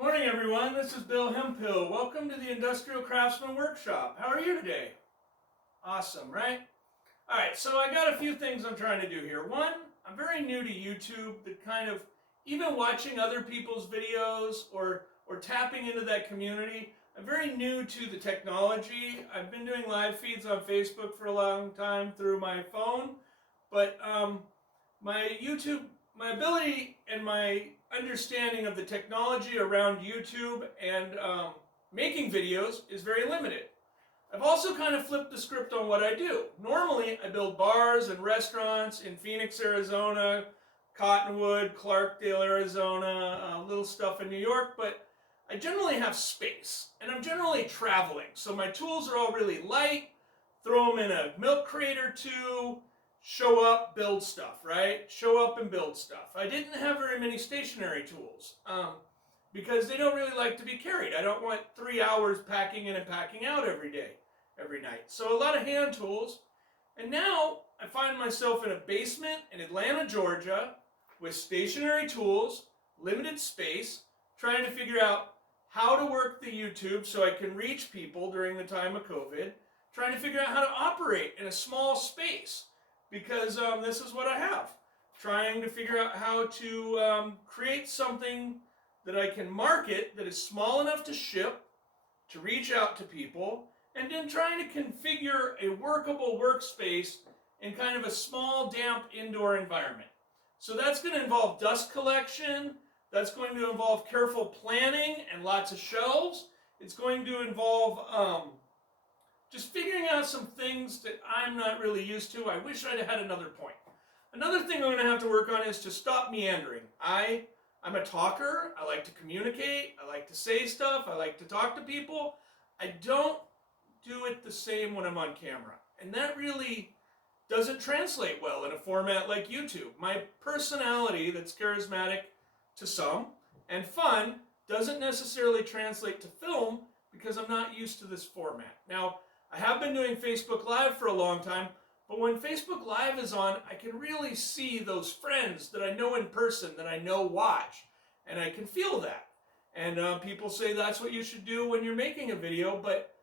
Morning everyone, this is Bill Hemphill. Welcome to the Industrial Craftsman Workshop. How are you today? Awesome, right? Alright, so I got a few things I'm trying to do here. One, I'm very new to YouTube, but kind of even watching other people's videos or tapping into that community. I'm very new to the technology. I've been doing live feeds on Facebook for a long time through my phone, but my YouTube, my ability and my understanding of the technology around YouTube and making videos is very limited. I've also kind of flipped the script on what I do. Normally, I build bars and restaurants in Phoenix, Arizona, Cottonwood, Clarkdale, Arizona, little stuff in New York, but I generally have space, and I'm generally traveling, so my tools are all really light, throw them in a milk crate or two, show up, build stuff, right? Show up and build stuff. I didn't have very many stationary tools because they don't really like to be carried. I don't want 3 hours packing in and packing out every day, every night. So a lot of hand tools. And now I find myself in a basement in Atlanta, Georgia with stationary tools, limited space, trying to figure out how to work the YouTube so I can reach people during the time of COVID, trying to figure out how to operate in a small space because this is what I have. Trying to figure out how to create something that I can market that is small enough to ship, to reach out to people, and then trying to configure a workable workspace in kind of a small, damp indoor environment. So that's going to involve dust collection, that's going to involve careful planning and lots of shelves. It's going to involve just figuring out some things that I'm not really used to. I wish I'd had another point. Another thing I'm going to have to work on is to stop meandering. I'm a talker. I like to communicate. I like to say stuff. I like to talk to people. I don't do it the same when I'm on camera. And that really doesn't translate well in a format like YouTube. My personality that's charismatic to some and fun doesn't necessarily translate to film because I'm not used to this format. Now, I have been doing Facebook Live for a long time, but when Facebook Live is on, I can really see those friends that I know in person, that I know watch, and I can feel that. And people say that's what you should do when you're making a video, but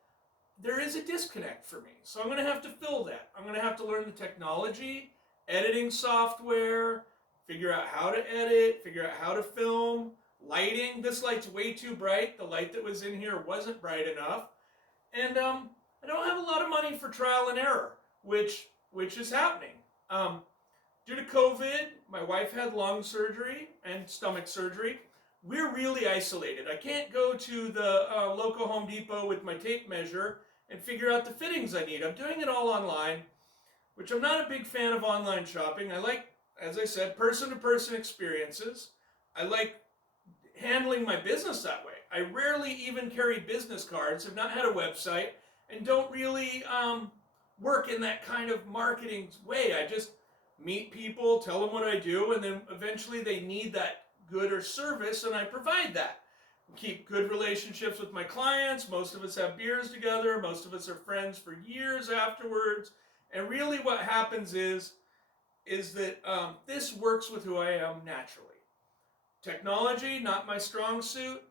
there is a disconnect for me. So I'm going to have to fill that. I'm going to have to learn the technology, editing software, figure out how to edit, figure out how to film, lighting. This light's way too bright. The light that was in here wasn't bright enough. And I don't have a lot of money for trial and error, which is happening. Due to COVID, my wife had lung surgery and stomach surgery. We're really isolated. I can't go to the local Home Depot with my tape measure and figure out the fittings I need. I'm doing it all online, which I'm not a big fan of online shopping. I like, as I said, person-to-person experiences. I like handling my business that way. I rarely even carry business cards, have not had a website, and don't really work in that kind of marketing way. I just meet people, tell them what I do, and then eventually they need that good or service, and I provide that. Keep good relationships with my clients. Most of us have beers together. Most of us are friends for years afterwards. And really what happens is that this works with who I am naturally. Technology, not my strong suit.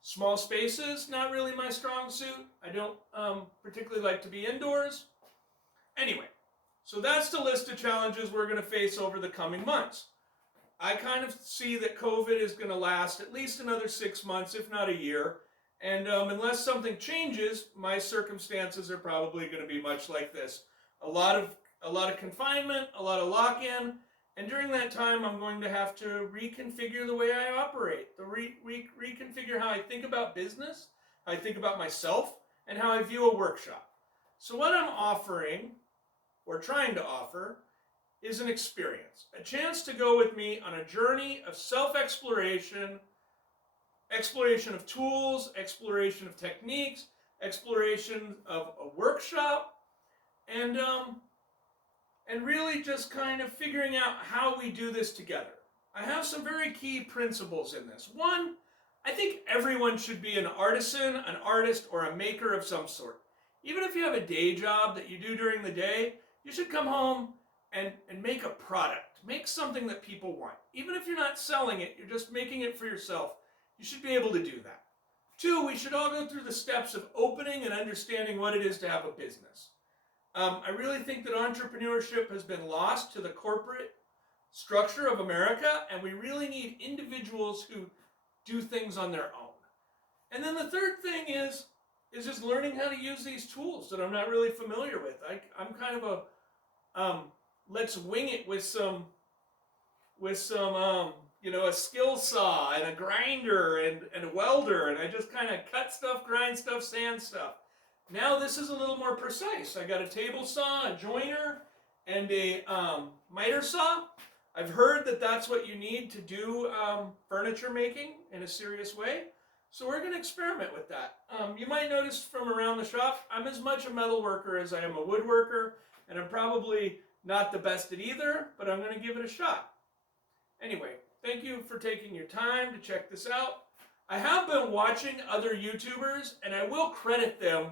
Small spaces, not really my strong suit. I don't particularly like to be indoors. Anyway, so that's the list of challenges we're going to face over the coming months. I kind of see that COVID is going to last at least another 6 months, if not a year. And unless something changes, my circumstances are probably going to be much like this. A lot of confinement, a lot of lock-in, and during that time, I'm going to have to reconfigure the way I operate, reconfigure how I think about business, how I think about myself, and how I view a workshop. So what I'm offering, or trying to offer, is an experience, a chance to go with me on a journey of self-exploration, exploration of tools, exploration of techniques, exploration of a workshop, and really just kind of figuring out how we do this together. I have some very key principles in this. One, I think everyone should be an artisan, an artist, or a maker of some sort. Even if you have a day job that you do during the day, you should come home and make a product. Make something that people want. Even if you're not selling it, you're just making it for yourself. You should be able to do that. 2, we should all go through the steps of opening and understanding what it is to have a business. I really think that entrepreneurship has been lost to the corporate structure of America, and we really need individuals who do things on their own. And then the third thing is just learning how to use these tools that I'm not really familiar with. I'm kind of a let's wing it with some a skill saw and a grinder and a welder, and I just kind of cut stuff, grind stuff, sand stuff. Now this is a little more precise. I got a table saw, a joiner, and a miter saw. I've heard that that's what you need to do furniture making in a serious way. So we're going to experiment with that. You might notice from around the shop, I'm as much a metal worker as I am a woodworker, and I'm probably not the best at either, but I'm going to give it a shot. Anyway, thank you for taking your time to check this out. I have been watching other YouTubers, and I will credit them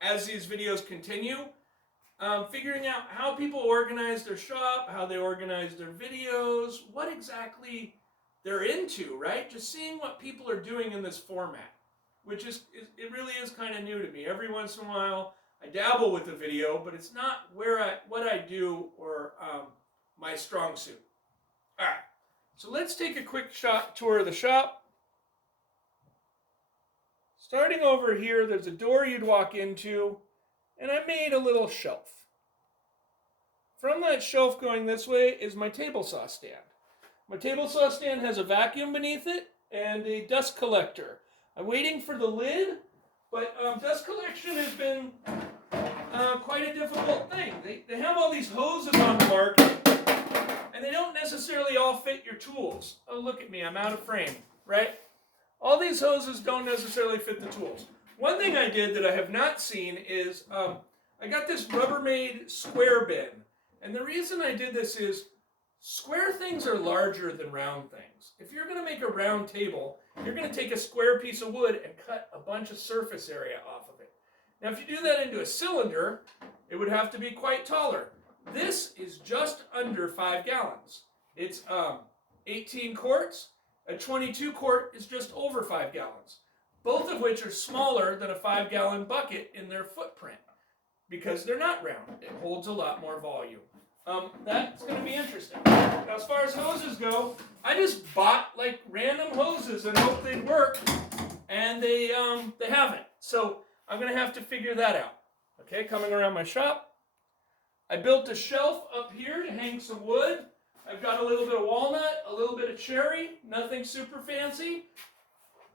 as these videos continue, figuring out how people organize their shop, how they organize their videos, what exactly they're into, right? Just seeing what people are doing in this format, which it really is kind of new to me. Every once in a while, I dabble with a video, but it's not what I do or my strong suit. All right, so let's take a quick tour of the shop. Starting over here, there's a door you'd walk into, and I made a little shelf. From that shelf going this way is my table saw stand. My table saw stand has a vacuum beneath it and a dust collector. I'm waiting for the lid, but dust collection has been quite a difficult thing. They have all these hoses on the market, and they don't necessarily all fit your tools. Oh, look at me, I'm out of frame, right? All these hoses don't necessarily fit the tools. One thing I did that I have not seen is I got this Rubbermaid square bin. And the reason I did this is square things are larger than round things. If you're going to make a round table, you're going to take a square piece of wood and cut a bunch of surface area off of it. Now, if you do that into a cylinder, it would have to be quite taller. This is just under 5 gallons. It's 18 quarts. A 22 quart is just over 5 gallons, both of which are smaller than a 5-gallon bucket in their footprint because they're not round. It holds a lot more volume. That's going to be interesting. Now, as far as hoses go, I just bought like random hoses and hoped they'd work, and they haven't. So I'm going to have to figure that out. Okay, coming around my shop, I built a shelf up here to hang some wood. I've got a little bit of walnut, a little bit of cherry, nothing super fancy.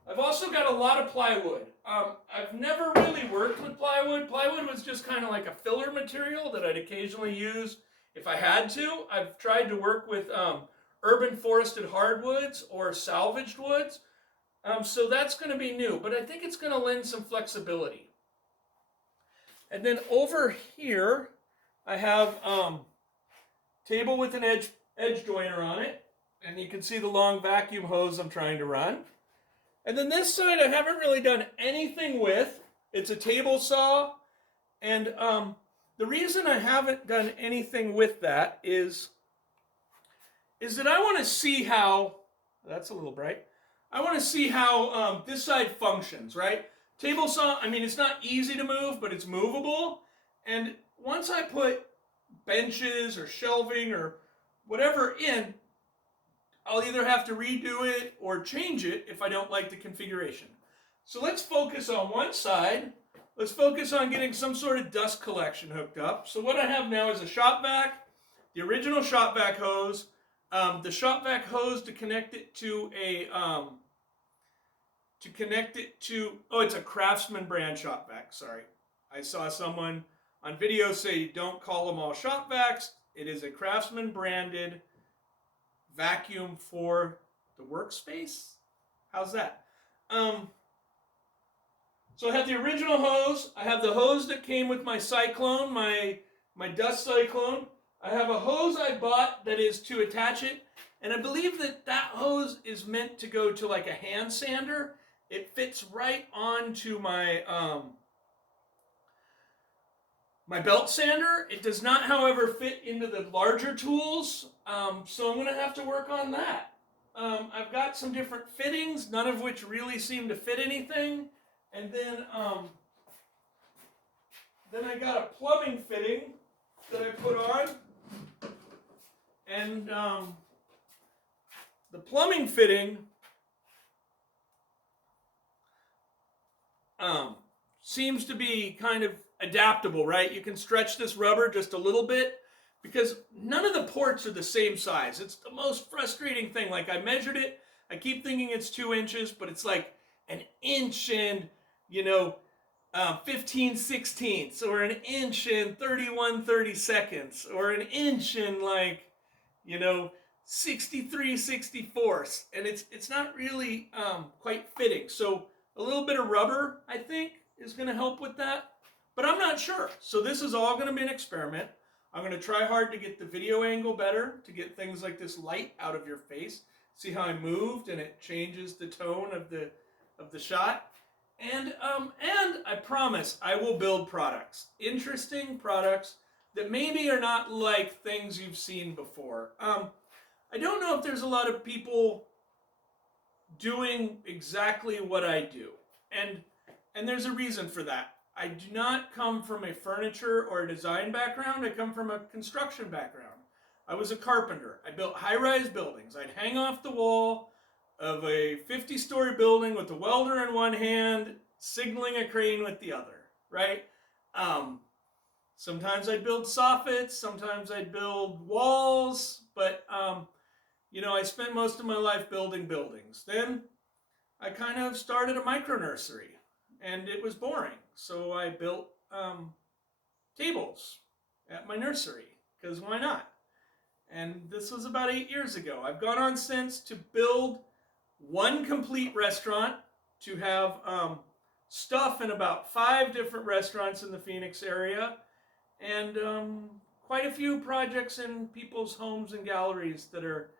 I've also got a lot of plywood. I've never really worked with plywood. Plywood was just kind of like a filler material that I'd occasionally use if I had to. I've tried to work with urban forested hardwoods or salvaged woods. So that's going to be new, but I think it's going to lend some flexibility. And then over here, I have table with an edge joiner on it, and you can see the long vacuum hose I'm trying to run. And then this side I haven't really done anything with. It's a table saw, and the reason I haven't done anything with that is that I want to see how, that's a little bright, I want to see how this side functions, right? Table saw, I mean, it's not easy to move, but it's movable, and once I put benches or shelving or whatever in, I'll either have to redo it or change it if I don't like the configuration. So let's focus on one side. Let's focus on getting some sort of dust collection hooked up. So what I have now is a shop vac, the original shop vac hose, the shop vac hose to connect it to a, oh, it's a Craftsman brand shop vac, sorry. I saw someone on video say don't call them all shop vacs. It is a Craftsman branded vacuum for the workspace. How's that? So I have the original hose. I have the hose that came with my Cyclone, my dust Cyclone. I have a hose I bought that is to attach it. And I believe that hose is meant to go to like a hand sander. It fits right onto my my belt sander. It does not, however, fit into the larger tools, so I'm going to have to work on that. I've got some different fittings, none of which really seem to fit anything. And then I got a plumbing fitting that I put on. And the plumbing fitting seems to be kind of adaptable, right? You can stretch this rubber just a little bit because none of the ports are the same size. It's the most frustrating thing. Like, I measured it. I keep thinking it's 2 inches, but it's like an inch and, 15/16, or an inch and 31/32, or an inch and 63/64. And it's not really quite fitting. So a little bit of rubber, I think, is going to help with that. But I'm not sure. So this is all going to be an experiment. I'm going to try hard to get the video angle better, to get things like this light out of your face. See how I moved and it changes the tone of the shot. And I promise I will build products. Interesting products that maybe are not like things you've seen before. I don't know if there's a lot of people doing exactly what I do. And there's a reason for that. I do not come from a furniture or a design background. I come from a construction background. I was a carpenter. I built high-rise buildings. I'd hang off the wall of a 50-story building with a welder in one hand, signaling a crane with the other, right? Sometimes I'd build soffits, sometimes I'd build walls, but I spent most of my life building buildings. Then I kind of started a micro nursery, and it was boring. So I built tables at my nursery, because why not? And this was about 8 years ago. I've gone on since to build one complete restaurant, to have stuff in about 5 different restaurants in the Phoenix area, and quite a few projects in people's homes and galleries that are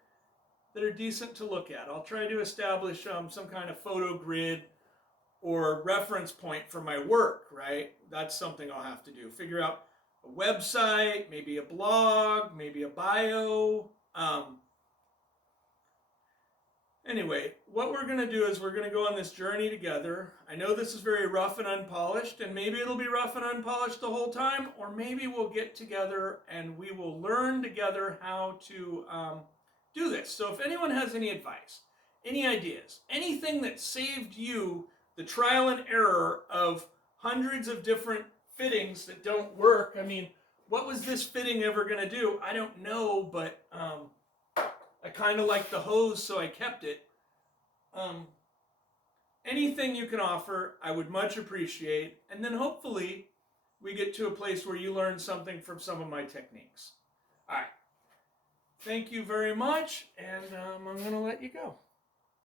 decent to look at. I'll try to establish some kind of photo grid or reference point for my work, right? That's something I'll have to do. Figure out a website, maybe a blog, maybe a bio. Anyway, what we're going to do is we're going to go on this journey together. I know this is very rough and unpolished, and maybe it'll be rough and unpolished the whole time, or maybe we'll get together and we will learn together how to do this. So if anyone has any advice, any ideas, anything that saved you the trial and error of hundreds of different fittings that don't work, I mean, what was this fitting ever going to do? I don't know, but I kind of like the hose, so I kept it. Anything you can offer, I would much appreciate. And then hopefully we get to a place where you learn something from some of my techniques. All right. Thank you very much, and I'm going to let you go.